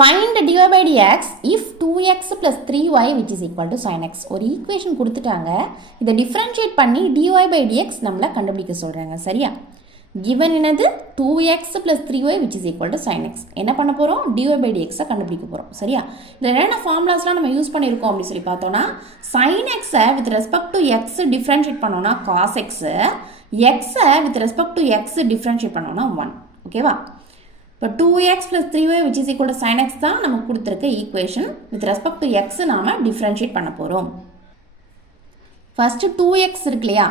Find dy by dx if 2x plus 3y which is equal to sin x. ஒரு equation கொடுத்துட்டாங்க. இதை differentiate பண்ணி dy by dx நம்மளை கண்டுபிடிக்க சொல்கிறாங்க. சரியா? given என்னது 2x plus 3y which is equal to sin x. என்ன பண்ண போகிறோம்? dy by dx கண்டுபிடிக்க போகிறோம். சரியா? இதில் என்னென்ன ஃபார்முலாஸ்லாம் நம்ம யூஸ் பண்ணியிருக்கோம் அப்படின்னு சொல்லி பார்த்தோன்னா sin x with respect to x differentiate பண்ணோன்னா cos x, x with respect to x differentiate பண்ணோன்னா 1. ஓகேவா? இப்போ 2x plus 3y which is equal to sin x தான் நமக்கு கொடுத்துருக்க equation. With respect to x நாம் டிஃப்ரென்ஷியேட் பண்ண போகிறோம். ஃபஸ்ட்டு 2x இருக்கு இல்லையா,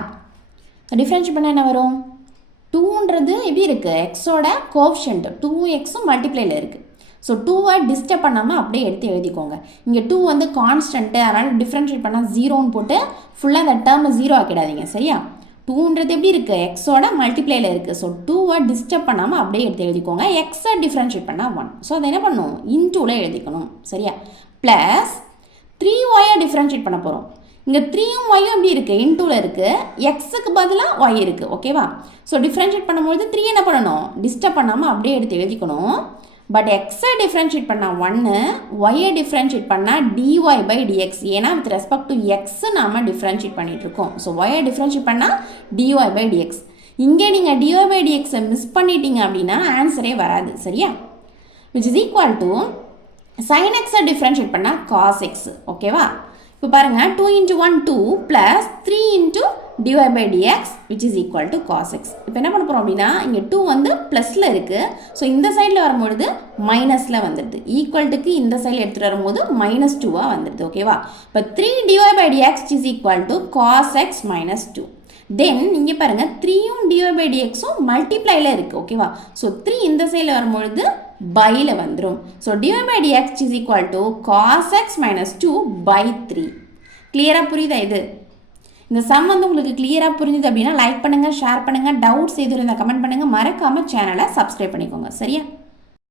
டிஃப்ரென்ஷியேட் பண்ண என்ன வரும்? 2ன்றது எப்படி இருக்குது? எக்ஸோட கோஎஃபிஷியன்ட் 2xம் மல்டிப்ளைல இருக்குது. ஸோ 2ஐ டிஸ்டர்ப் பண்ணாமல் அப்படியே எடுத்து எழுதிக்கோங்க. இங்கே 2 வந்து கான்ஸ்டன்ட்டு, அதனால் டிஃப்ரென்ஷியேட் பண்ணால் 0ன்னு போட்டு ஃபுல்லாக அந்த டேர்மை 0 ஆக்கிடாதீங்க. சரியா? 2ன்றது எப்படி இருக்குது? எக்ஸோட மல்டிப்ளைல இருக்குது. ஸோ 2ஐ டிஸ்டர்ப் பண்ணாமல் அப்படியே எடுத்து எழுதிக்கோங்க. எக்ஸை டிஃப்ரென்ஷியேட் பண்ணால் 1. ஸோ அதை என்ன பண்ணணும்? இன்டூவில் எழுதிக்கணும். சரியா? ப்ளஸ் 3yஐ டிஃப்ரென்ஷியேட் பண்ண போகிறோம். இங்கே 3யும் yயும் எப்படி இருக்குது? இன்டூவில் இருக்குது. எக்ஸுக்கு பதிலாக y இருக்குது. ஓகேவா? ஸோ டிஃப்ரென்ஷியேட் பண்ணும்போது 3 என்ன பண்ணணும்? டிஸ்டர்ப் பண்ணாமல் அப்படியே எடுத்து எழுதிக்கணும். பட் எக்ஸை டிஃப்ரென்ஷியேட் பண்ணால் 1, ஒய்யை டிஃப்ரென்ஷியேட் பண்ணால் dy by dx. ஏன்னா வித் ரெஸ்பெக்ட் டு எக்ஸ் நாம் டிஃப்ரென்ஷியேட் பண்ணிகிட்ருக்கோம். ஸோ ஒய்யை டிஃப்ரென்ஷியேட் பண்ணால் dy by dx. இங்கே நீங்கள் dy by dxஐ மிஸ் பண்ணிட்டீங்க அப்படின்னா ஆன்சரே வராது. சரியா? Which is equal to sin xஐ டிஃப்ரென்ஷியேட் பண்ணால் cos x. ஓகேவா? இப்போ பாருங்கள், 2 into 1 2 plus 3 into dy by dx which is equal to cos x. இப்போ என்ன பண்ண போகிறோம் அப்படின்னா, இங்கே 2 வந்து ப்ளஸில் இருக்குது. ஸோ இந்த சைடில் வரும்பொழுது மைனஸில் வந்துடுது. ஈக்குவல்ட்டுக்கு இந்த சைடில் எடுத்துகிட்டு வரும்போது -2 வந்துடுது. ஓகேவா? இப்போ 3 dy by dx is equal to cos x minus 2. தென் இங்கே பாருங்கள், 3யும் dy by dxும் மல்டிப்ளைல இருக்குது. ஓகேவா? ஸோ 3 இந்த சைடில் வரும்பொழுது பையில் வந்துடும். So dy by dx is equal to cos x minus 2 by 3. கிளியராக புரியுதா? இது இந்த சம் வந்து உங்களுக்கு கிளியராக புரிஞ்சுது அப்படின்னா லைக் பண்ணுங்கள், ஷேர் பண்ணுங்கள். டவுட்ஸ் எதுவும் இருந்தால் கமெண்ட் பண்ணுங்கள். மறக்காமல் சேனலை சப்ஸ்கிரைப் பண்ணிக்கோங்க. சரியா?